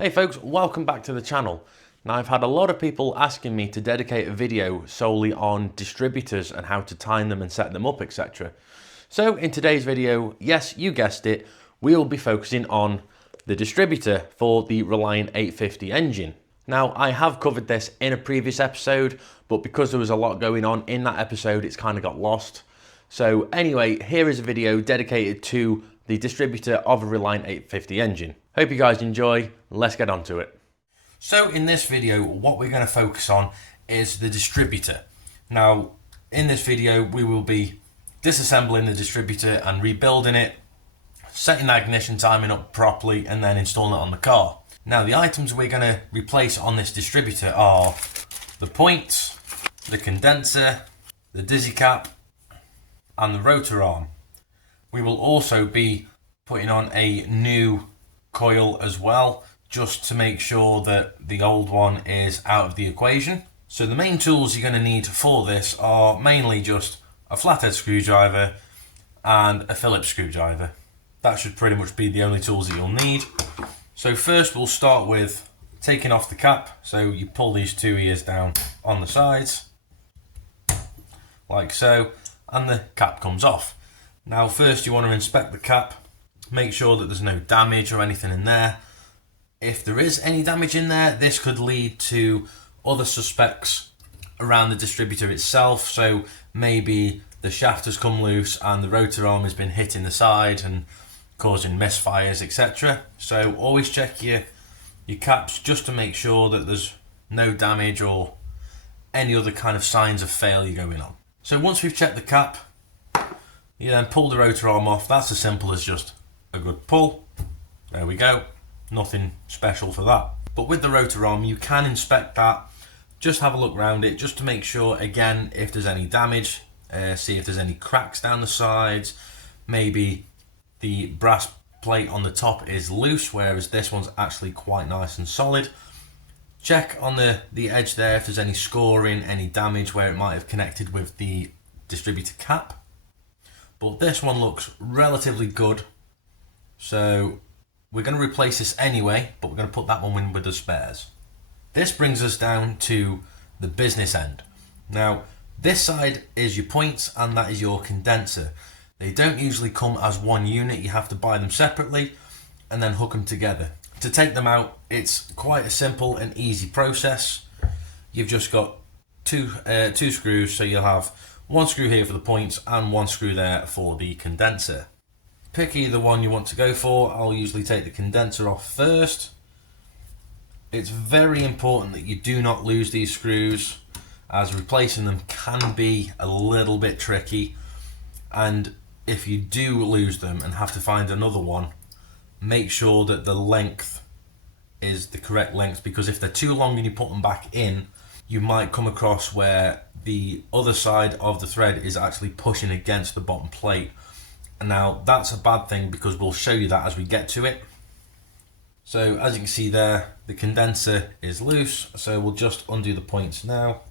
Hey folks, welcome back to the channel. Now I've had a lot of people asking me to dedicate a video solely on distributors and how to time them and set them up, etc. So in today's video, yes, you guessed it, we'll be focusing on the distributor for the Reliant 850 engine. Now I have covered this in a previous episode, but because there was a lot going on in that episode, it's kind of got lost. So anyway, here is a video dedicated to the distributor of a Reliant 850 engine. Hope you guys enjoy. Let's get on to it. So in this video, what we're going to focus on is the distributor. Now, in this video, we will be disassembling the distributor and rebuilding it, setting the ignition timing up properly, and then installing it on the car. Now, the items we're going to replace on this distributor are the points, the condenser, the dizzy cap, and the rotor arm. We will also be putting on a new coil as well, just to make sure that the old one is out of the equation. So the main tools you're going to need for this are mainly just a flathead screwdriver and a Phillips screwdriver. That should pretty much be the only tools that you'll need. So first we'll start with taking off the cap. So you pull these two ears down on the sides, like so, and the cap comes off. Now first you want to inspect the cap, make sure that there's no damage or anything in there. If there is any damage in there, this could lead to other suspects around the distributor itself. So maybe the shaft has come loose and the rotor arm has been hitting the side and causing misfires, etc. So always check your caps just to make sure that there's no damage or any other kind of signs of failure going on. So once we've checked the cap, you then pull the rotor arm off. That's as simple as just a good pull. There we go. Nothing special for that. But with the rotor arm, you can inspect that. Just have a look around it just to make sure, again, if there's any damage, see if there's any cracks down the sides. Maybe the brass plate on the top is loose, whereas this one's actually quite nice and solid. Check on the edge there if there's any scoring, any damage where it might have connected with the distributor cap. But this one looks relatively good. So we're going to replace this anyway, but we're going to put that one in with the spares. This brings us down to the business end. Now, this side is your points and that is your condenser. They don't usually come as one unit. You have to buy them separately and then hook them together. To take them out, it's quite a simple and easy process. You've just got two screws, so you'll have one screw here for the points and one screw there for the condenser. Pick either one you want to go for. I'll usually take the condenser off first. It's very important that you do not lose these screws, as replacing them can be a little bit tricky. And if you do lose them and have to find another one, make sure that the length is the correct length, because if they're too long and you put them back in, you might come across where the other side of the thread is actually pushing against the bottom plate. And now that's a bad thing, because we'll show you that as we get to it. So as you can see there, the condenser is loose, so we'll just undo the points now.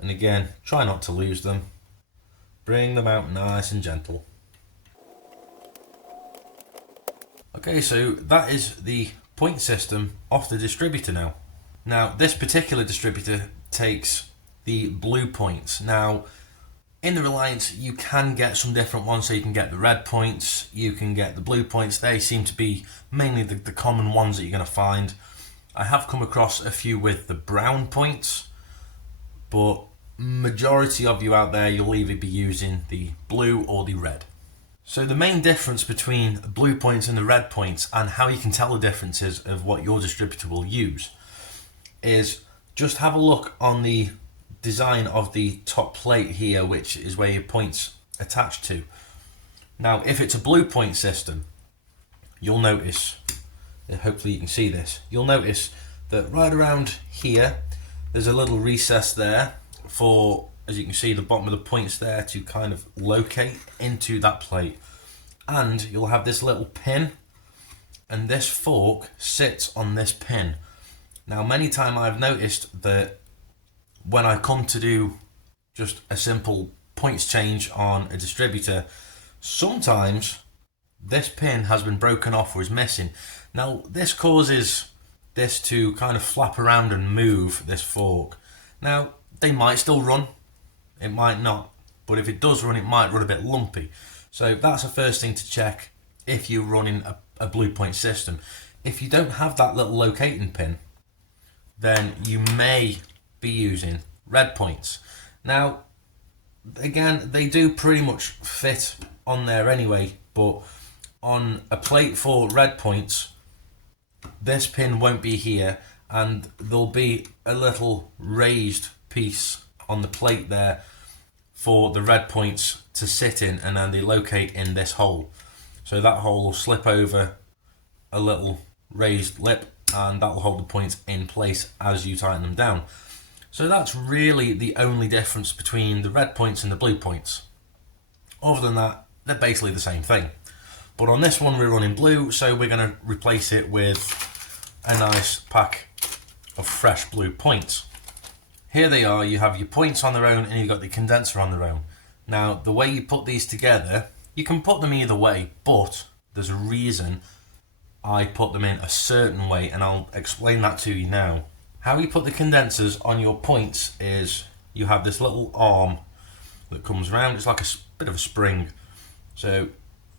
And again, try not to lose them. Bring them out nice and gentle. Okay, so that is the point system off the distributor now. Now this particular distributor takes the blue points. Now in the Reliant, you can get some different ones. So you can get the red points, you can get the blue points. They seem to be mainly the common ones that you're going to find. I have come across a few with the brown points, but majority of you out there, you'll either be using the blue or the red. So the main difference between the blue points and the red points, and how you can tell the differences of what your distributor will use, is just have a look on the design of the top plate here, which is where your points attached to. Now if it's a blue point system, you'll notice, hopefully you can see this, you'll notice that right around here there's a little recess there for, as you can see, the bottom of the points there to kind of locate into that plate. And you'll have this little pin, and this fork sits on this pin. Now many times I've noticed that when I come to do just a simple points change on a distributor, sometimes this pin has been broken off or is missing. Now this causes this to kind of flap around and move this fork. Now they might still run, it might not, but if it does run, it might run a bit lumpy. So that's the first thing to check if you're running a blue point system. If you don't have that little locating pin, then you may be using red points. Now again, they do pretty much fit on there anyway, but on a plate for red points, this pin won't be here, and there'll be a little raised piece on the plate there for the red points to sit in, and then they locate in this hole. So that hole will slip over a little raised lip, and that will hold the points in place as you tighten them down. So that's really the only difference between the red points and the blue points. Other than that, they're basically the same thing. But on this one we're running blue, so we're going to replace it with a nice pack of fresh blue points. Here they are, you have your points on their own and you've got the condenser on their own. Now the way you put these together, you can put them either way, but there's a reason I put them in a certain way, and I'll explain that to you now. How you put the condensers on your points is you have this little arm that comes around, it's like a bit of a spring. So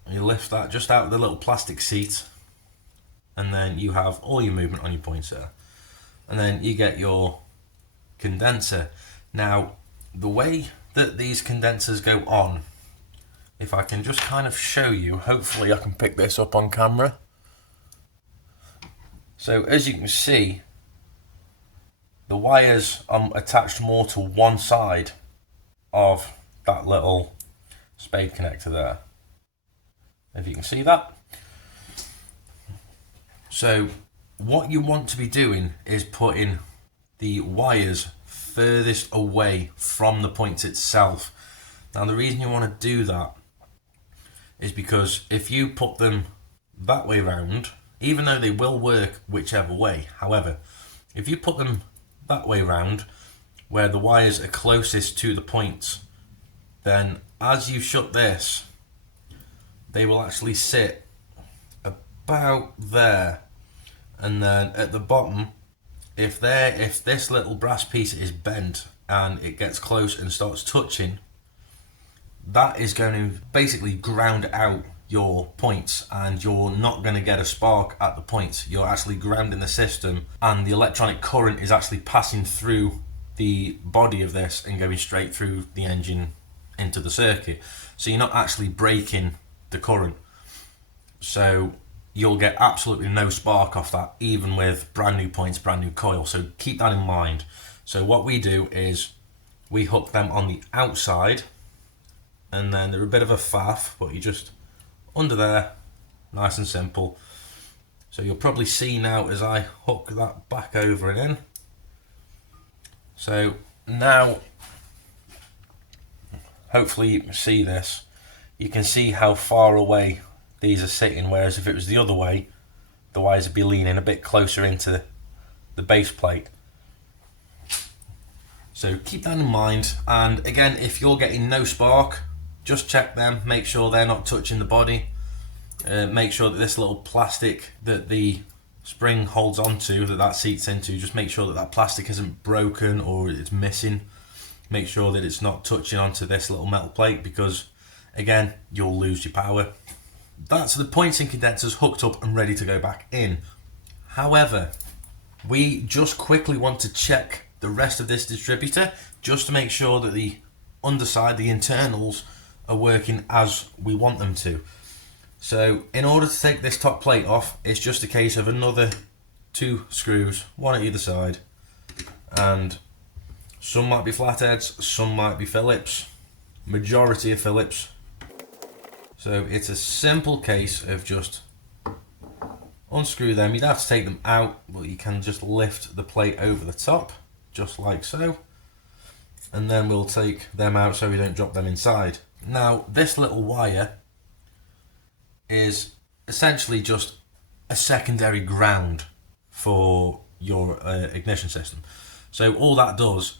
you lift that just out of the little plastic seat, and then you have all your movement on your points there. And then you get your condenser. Now the way that these condensers go on, if I can just kind of show you, hopefully I can pick this up on camera. So as you can see, the wires are attached more to one side of that little spade connector there, if you can see that. So what you want to be doing is putting the wires furthest away from the point itself. Now the reason you want to do that is because if you put them that way round, even though they will work whichever way, however, if you put them that way round, where the wires are closest to the points, then as you shut this, they will actually sit about there, and then at the bottom, if this little brass piece is bent and it gets close and starts touching, that is going to basically ground out your points, and you're not going to get a spark at the points. You're actually grounding the system, and the electronic current is actually passing through the body of this and going straight through the engine into the circuit. So you're not actually breaking the current. So you'll get absolutely no spark off that, even with brand new points, brand new coil. So keep that in mind. So what we do is we hook them on the outside, and then they're a bit of a faff, but you just under there, nice and simple. So you'll probably see now as I hook that back over and in. So now, hopefully you can see this. You can see how far away these are sitting, whereas if it was the other way, the wires would be leaning a bit closer into the base plate. So keep that in mind, and again, if you're getting no spark, just check them, make sure they're not touching the body. Make sure that this little plastic that the spring holds onto, that seats into, just make sure that plastic isn't broken or it's missing. Make sure that it's not touching onto this little metal plate, because again, you'll lose your power. That's the points and condensers hooked up and ready to go back in. However, we just quickly want to check the rest of this distributor just to make sure that the underside, the internals, are working as we want them to. So in order to take this top plate off, it's just a case of another 2 screws, one at either side, and some might be flatheads, some might be Phillips, majority of Phillips. So it's a simple case of just unscrew them. You'd have to take them out, but you can just lift the plate over the top, just like so, and then we'll take them out so we don't drop them inside. Now this little wire is essentially just a secondary ground for your ignition system. So all that does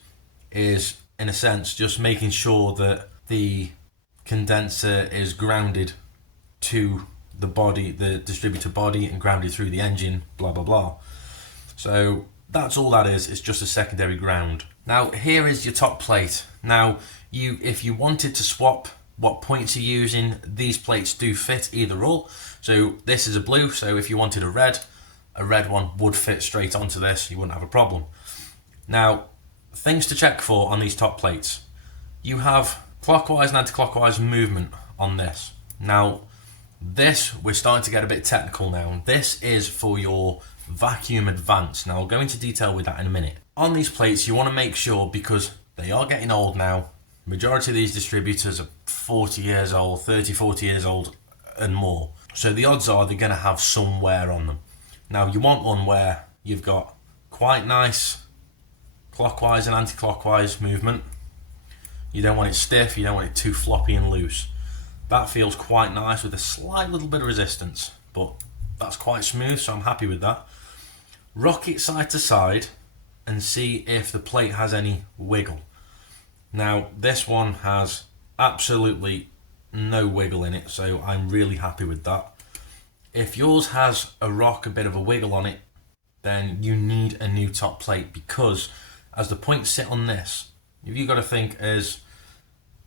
is, in a sense, just making sure that the condenser is grounded to the body, the distributor body, and grounded through the engine, blah blah blah. So that's all that is. It's just a secondary ground. Now here is your top plate. Now if you wanted to swap what points you're using, these plates do fit either or. So this is a blue, so if you wanted a red one would fit straight onto this, you wouldn't have a problem. Now, things to check for on these top plates. You have clockwise and anti-clockwise movement on this. Now, this, we're starting to get a bit technical now. This is for your vacuum advance. Now, I'll go into detail with that in a minute. On these plates, you want to make sure, because they are getting old now, majority of these distributors are 40 years old, 30, 40 years old and more. So the odds are they're going to have some wear on them. Now, you want one where you've got quite nice clockwise and anti-clockwise movement. You don't want it stiff, you don't want it too floppy and loose. That feels quite nice with a slight little bit of resistance, but that's quite smooth, so I'm happy with that. Rock it side to side and see if the plate has any wiggle. Now, this one has absolutely no wiggle in it, so I'm really happy with that. If yours has a bit of a wiggle on it, then you need a new top plate, because as the points sit on this, if you've got to think as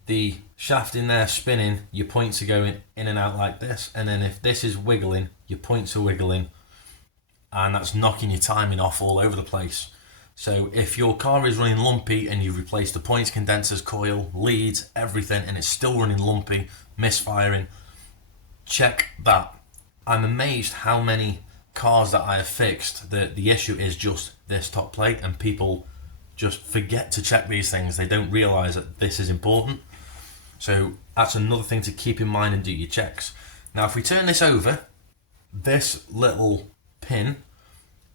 the shaft in there spinning, your points are going in and out like this, and then if this is wiggling, your points are wiggling, and that's knocking your timing off all over the place. So if your car is running lumpy and you've replaced the points, condensers, coil, leads, everything, and it's still running lumpy, misfiring, check that. I'm amazed how many cars that I have fixed that the issue is just this top plate, and people just forget to check these things. They don't realise that this is important. So that's another thing to keep in mind and do your checks. Now if we turn this over, this little pin,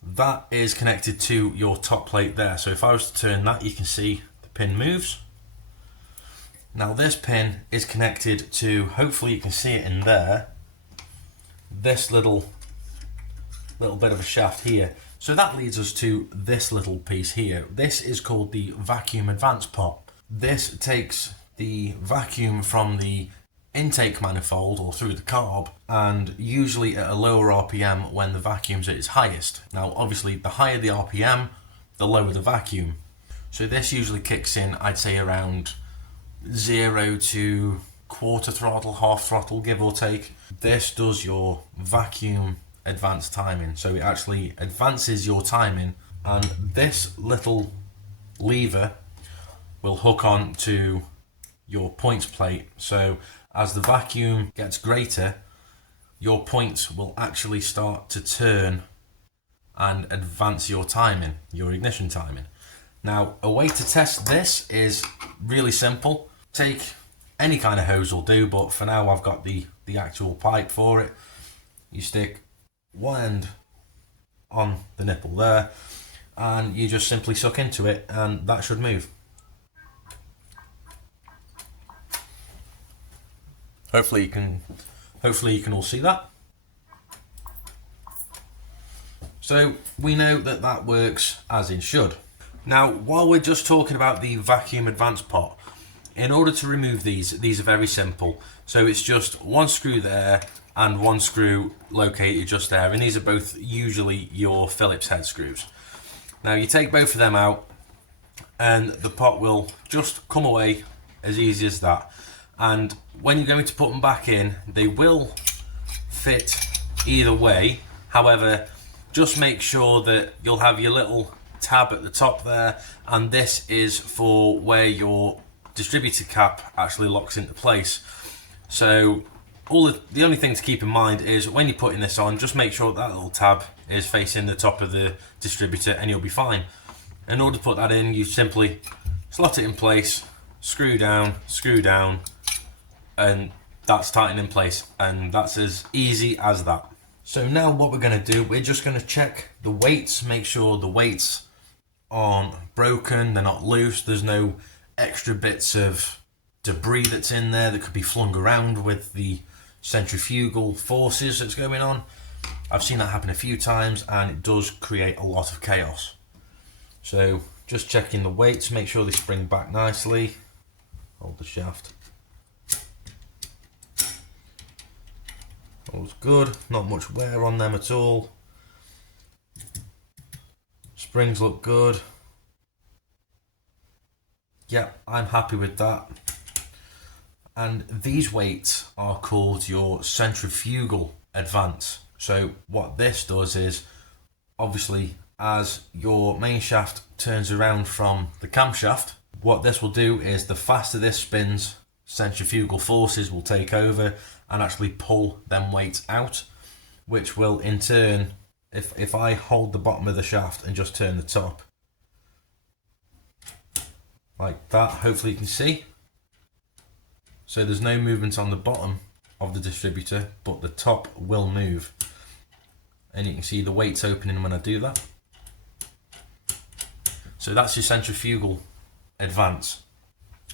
that is connected to your top plate there. So if I was to turn that, you can see the pin moves. Now this pin is connected to, hopefully you can see it in there, this little bit of a shaft here. So that leads us to this little piece here. This is called the vacuum advance pot. This takes the vacuum from the intake manifold or through the carb, and usually at a lower RPM when the vacuum's at its highest. Now obviously the higher the RPM, the lower the vacuum. So this usually kicks in, I'd say around 0 to quarter throttle, half throttle, give or take. This does your vacuum advanced timing, so it actually advances your timing, and this little lever will hook on to your points plate. So as the vacuum gets greater, your points will actually start to turn and advance your timing, your ignition timing. Now a way to test this is really simple. Take any kind of hose will do, but for now I've got the actual pipe for it. You stick one end on the nipple there, and you just simply suck into it, and that should move. Hopefully you can all see that. So we know that that works as it should. Now, while we're just talking about the vacuum advance pot, in order to remove these are very simple. So it's just one screw there and one screw located just there, and these are both usually your Phillips head screws. Now you take both of them out and the pot will just come away as easy as that. And when you're going to put them back in, they will fit either way. However, just make sure that you'll have your little tab at the top there, and this is for where your distributor cap actually locks into place. So the only thing to keep in mind is when you're putting this on, just make sure that little tab is facing the top of the distributor and you'll be fine. In order to put that in, you simply slot it in place, screw down, and that's tightened in place, and that's as easy as that. So now what we're going to do, we're just going to check the weights, make sure the weights aren't broken, they're not loose, there's no extra bits of debris that's in there that could be flung around with the centrifugal forces that's going on. I've seen that happen a few times and it does create a lot of chaos. So just checking the weights, make sure they spring back nicely. Hold the shaft. Looks good, not much wear on them at all. Springs look good. Yep, I'm happy with that. And these weights are called your centrifugal advance. So what this does is, obviously, as your main shaft turns around from the camshaft, what this will do is the faster this spins, centrifugal forces will take over and actually pull them weights out, which will in turn, if I hold the bottom of the shaft and just turn the top, like that, hopefully you can see. So there's no movement on the bottom of the distributor, but the top will move. And you can see the weights opening when I do that. So that's your centrifugal advance.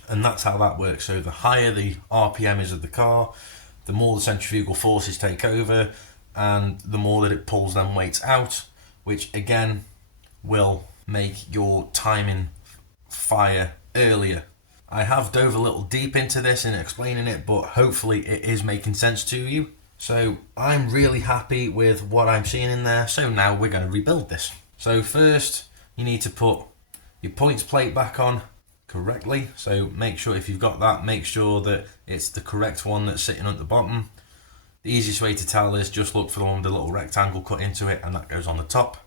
And that's how that works. So the higher the RPM is of the car, the more the centrifugal forces take over, and the more that it pulls them weights out, which again will make your timing fire earlier. I have dove a little deep into this in explaining it, but hopefully it is making sense to you. So I'm really happy with what I'm seeing in there. So now we're going to rebuild this. So first you need to put your points plate back on correctly. So make sure, if you've got that, make sure that it's the correct one that's sitting at the bottom. The easiest way to tell is just look for the one with a little rectangle cut into it, and that goes on the top.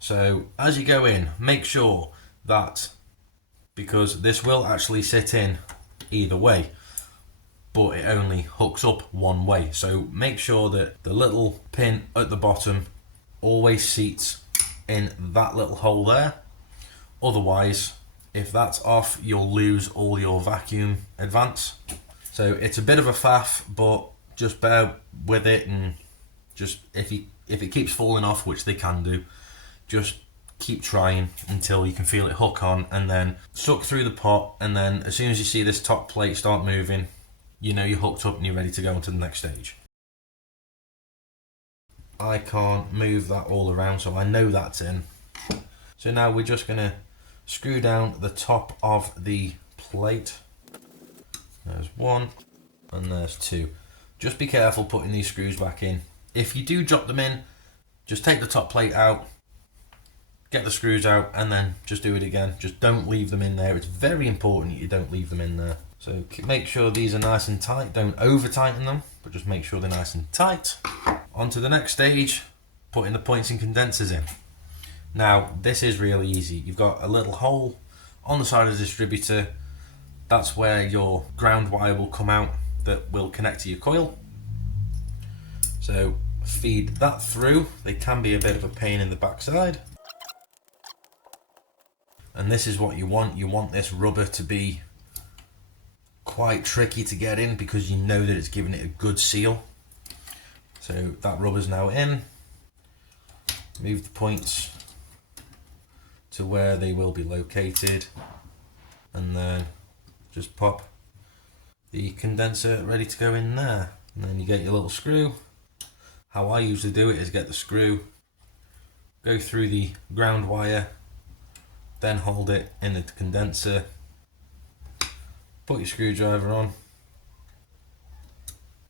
So as you go in, make sure that, because this will actually sit in either way, but it only hooks up one way. So make sure that the little pin at the bottom always seats in that little hole there. Otherwise, if that's off, you'll lose all your vacuum advance. So it's a bit of a faff, but just bear with it, and just if it keeps falling off, which they can do, just keep trying until you can feel it hook on, and then suck through the pot, and then as soon as you see this top plate start moving, you know you're hooked up and you're ready to go on to the next stage. I can't move that all around, so I know that's in. So now we're just going to screw down the top of the plate. There's one and there's two. Just be careful putting these screws back in. If you do drop them in, just take the top plate out, get the screws out, and then just do it again. Just don't leave them in there. It's very important that you don't leave them in there. So make sure these are nice and tight. Don't over tighten them, but just make sure they're nice and tight. On to the next stage, putting the points and condensers in. Now this is really easy. You've got a little hole on the side of the distributor. That's where your ground wire will come out that will connect to your coil. So feed that through. They can be a bit of a pain in the backside. And this is what you want. You want this rubber to be quite tricky to get in, because you know that it's giving it a good seal. So that rubber's now in. Move the points to where they will be located, and then just pop the condenser ready to go in there. And then you get your little screw. How I usually do it is get the screw, go through the ground wire, then hold it in the condenser, put your screwdriver on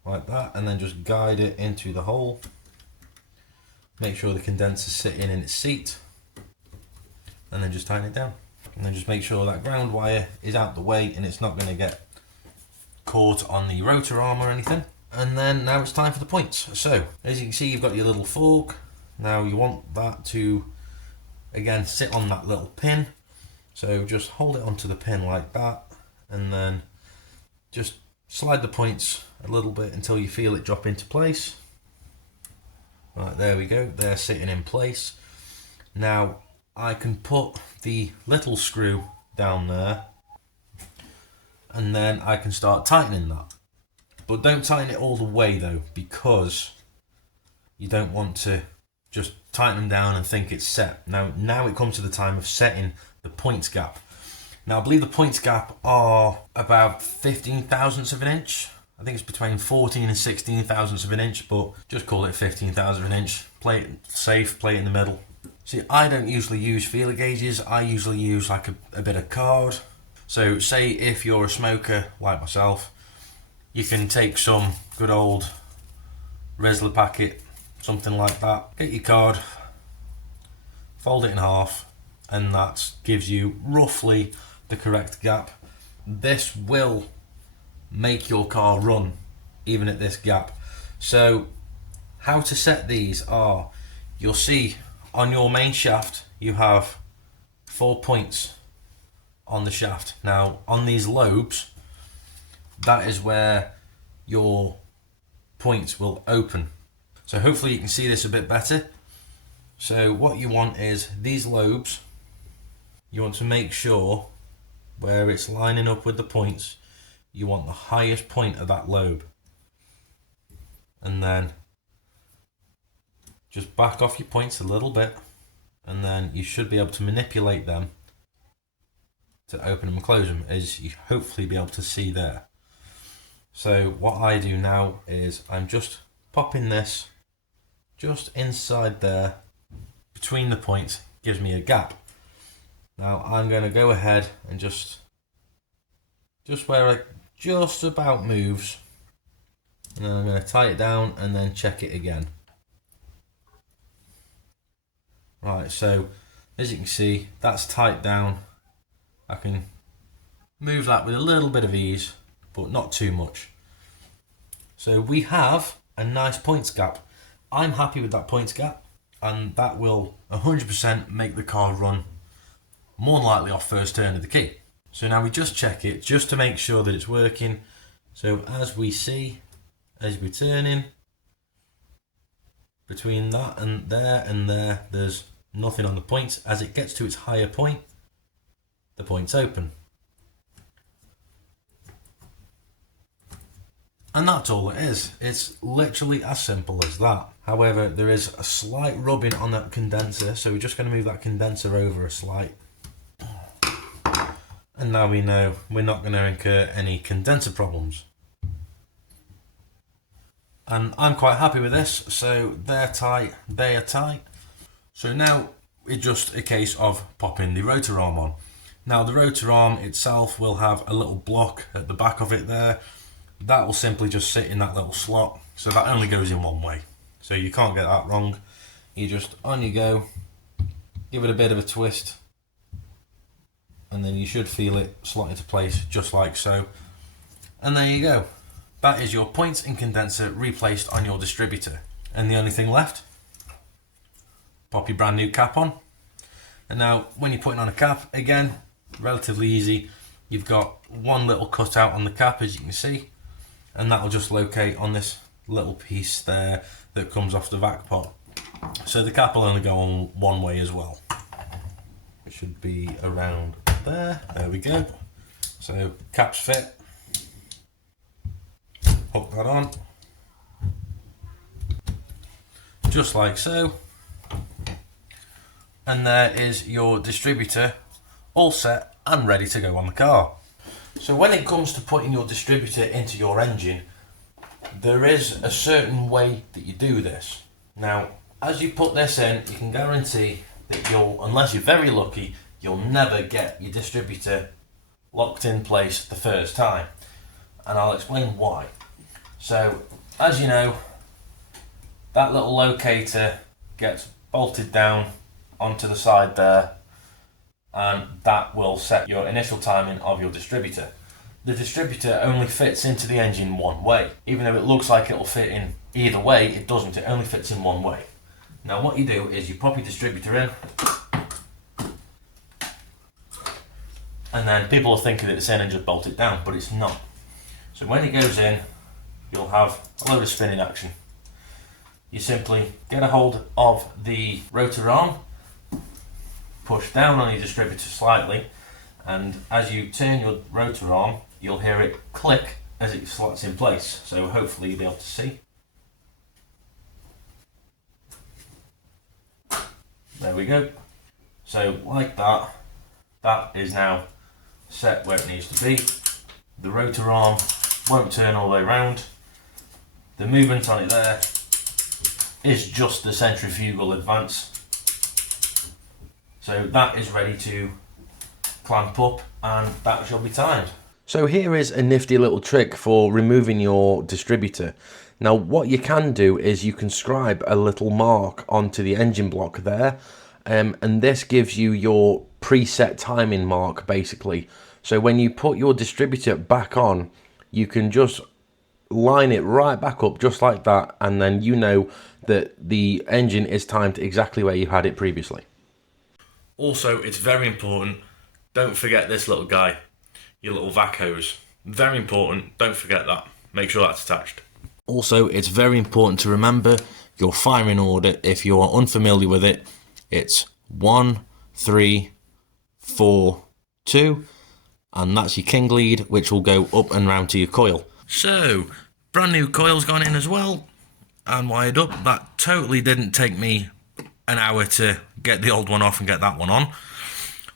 like that, and then just guide it into the hole. Make sure the condenser's sitting in its seat, and then just tighten it down. And then just make sure that ground wire is out the way and it's not going to get caught on the rotor arm or anything. And then now it's time for the points. So as you can see, you've got your little fork. Now you want that to again sit on that little pin. So just hold it onto the pin like that, and then just slide the points a little bit until you feel it drop into place. Right, there we go, they're sitting in place. Now I can put the little screw down there, and then I can start tightening that. But don't tighten it all the way though, because you don't want to just tighten them down and think it's set. Now it comes to the time of setting the points gap. Now I believe the points gap are about 15 thousandths of an inch. I think it's between 14 and 16 thousandths of an inch, but just call it 15 thousandths of an inch. Play it safe, play it in the middle. See, I don't usually use feeler gauges. I usually use like a bit of card. So say if you're a smoker like myself, you can take some good old Rizzler packet, something like that. Get your card, fold it in half, and that gives you roughly the correct gap. This will make your car run even at this gap. So how to set these are, you'll see on your main shaft you have 4 points on the shaft. Now on these lobes, that is where your points will open. So hopefully you can see this a bit better. So what you want is these lobes, you want to make sure where it's lining up with the points, you want the highest point of that lobe. And then just back off your points a little bit, and then you should be able to manipulate them to open them and close them, as you hopefully be able to see there. So what I do now is I'm just popping this just inside there between the points, gives me a gap. Now I'm going to go ahead and just where it just about moves, and then I'm going to tie it down and then check it again. Right, so as you can see, that's tight down. I can move that with a little bit of ease, but not too much. So we have a nice points gap. I'm happy with that points gap, and that will 100% make the car run more than likely off first turn of the key. So now we just check it just to make sure that it's working. So as we see, as we're turning, between that and there, there's nothing on the points. As it gets to its higher point, the points open. And that's all it is. It's literally as simple as that. However, there is a slight rubbing on that condenser, so we're just going to move that condenser over a slight. And now we know we're not going to incur any condenser problems. And I'm quite happy with this, so they're tight, they are tight. So now it's just a case of popping the rotor arm on. Now the rotor arm itself will have a little block at the back of it there. That will simply just sit in that little slot, so that only goes in one way. So you can't get that wrong. You just, on you go, give it a bit of a twist, and then you should feel it slot into place just like so. And there you go. That is your points and condenser replaced on your distributor. And the only thing left, pop your brand new cap on. And now when you're putting on a cap, again, relatively easy. You've got one little cutout on the cap, as you can see, and that will just locate on this little piece there that comes off the vac pot. So the cap will only go on one way as well. It should be around there. There we go. So caps fit. Hook that on. Just like so. And there is your distributor all set and ready to go on the car. So when it comes to putting your distributor into your engine, there is a certain way that you do this. Now, as you put this in, you can guarantee that unless you're very lucky, you'll never get your distributor locked in place the first time. And I'll explain why. So, as you know, that little locator gets bolted down onto the side there, and that will set your initial timing of your distributor. The distributor only fits into the engine one way. Even though it looks like it'll fit in either way, it doesn't. It only fits in one way. Now what you do is you pop your distributor in, and then people are thinking that it's in and just bolt it down, but it's not. So when it goes in, you'll have a load of spinning action. You simply get a hold of the rotor arm, push down on your distributor slightly, and as you turn your rotor arm, you'll hear it click as it slots in place. So hopefully you'll be able to see. There we go. So like that, that is now set where it needs to be. The rotor arm won't turn all the way around. The movement on it there is just the centrifugal advance. So that is ready to clamp up, and that shall be timed. So here is a nifty little trick for removing your distributor. Now what you can do is you can scribe a little mark onto the engine block there, and this gives you your preset timing mark basically. So when you put your distributor back on, you can just line it right back up just like that, and then you know that the engine is timed exactly where you had it previously. Also, it's very important, don't forget this little guy, your little vac hose. Very important, don't forget that. Make sure that's attached. Also, it's very important to remember your firing order. If you're unfamiliar with it, it's 1, 3, 4, 2, and that's your king lead, which will go up and round to your coil. So, brand new coil's gone in as well and wired up. That totally didn't take me an hour to get the old one off and get that one on.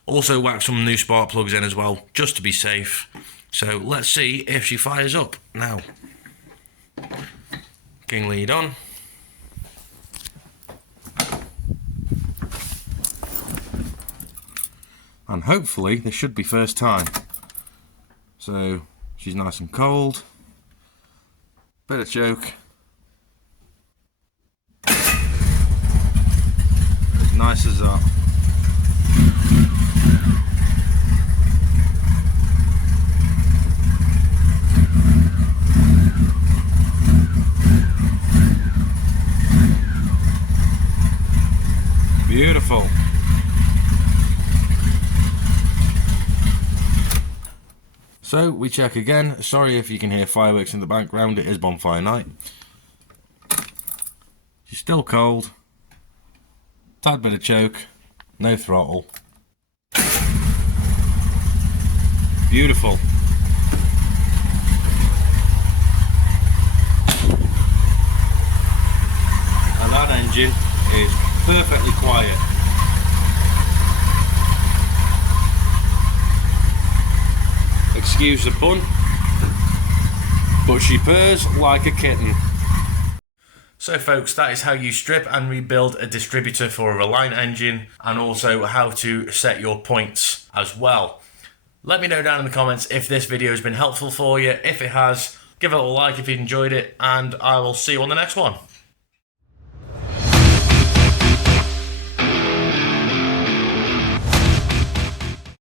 Also whacked some new spark plugs in as well, just to be safe. So let's see if she fires up now. King lead on. And hopefully this should be first time. So she's nice and cold. Bit of choke. As nice as that. Beautiful. So we check again. Sorry if you can hear fireworks in the background, it is bonfire night. She's still cold. Tad bit of choke. No throttle. Beautiful. And that engine is perfectly quiet. Excuse the pun, but she purrs like a kitten. So folks, that is how you strip and rebuild a distributor for a Reliant engine, and also how to set your points as well. Let me know down in the comments if this video has been helpful for you. If it has, give it a like if you enjoyed it, and I will see you on the next one.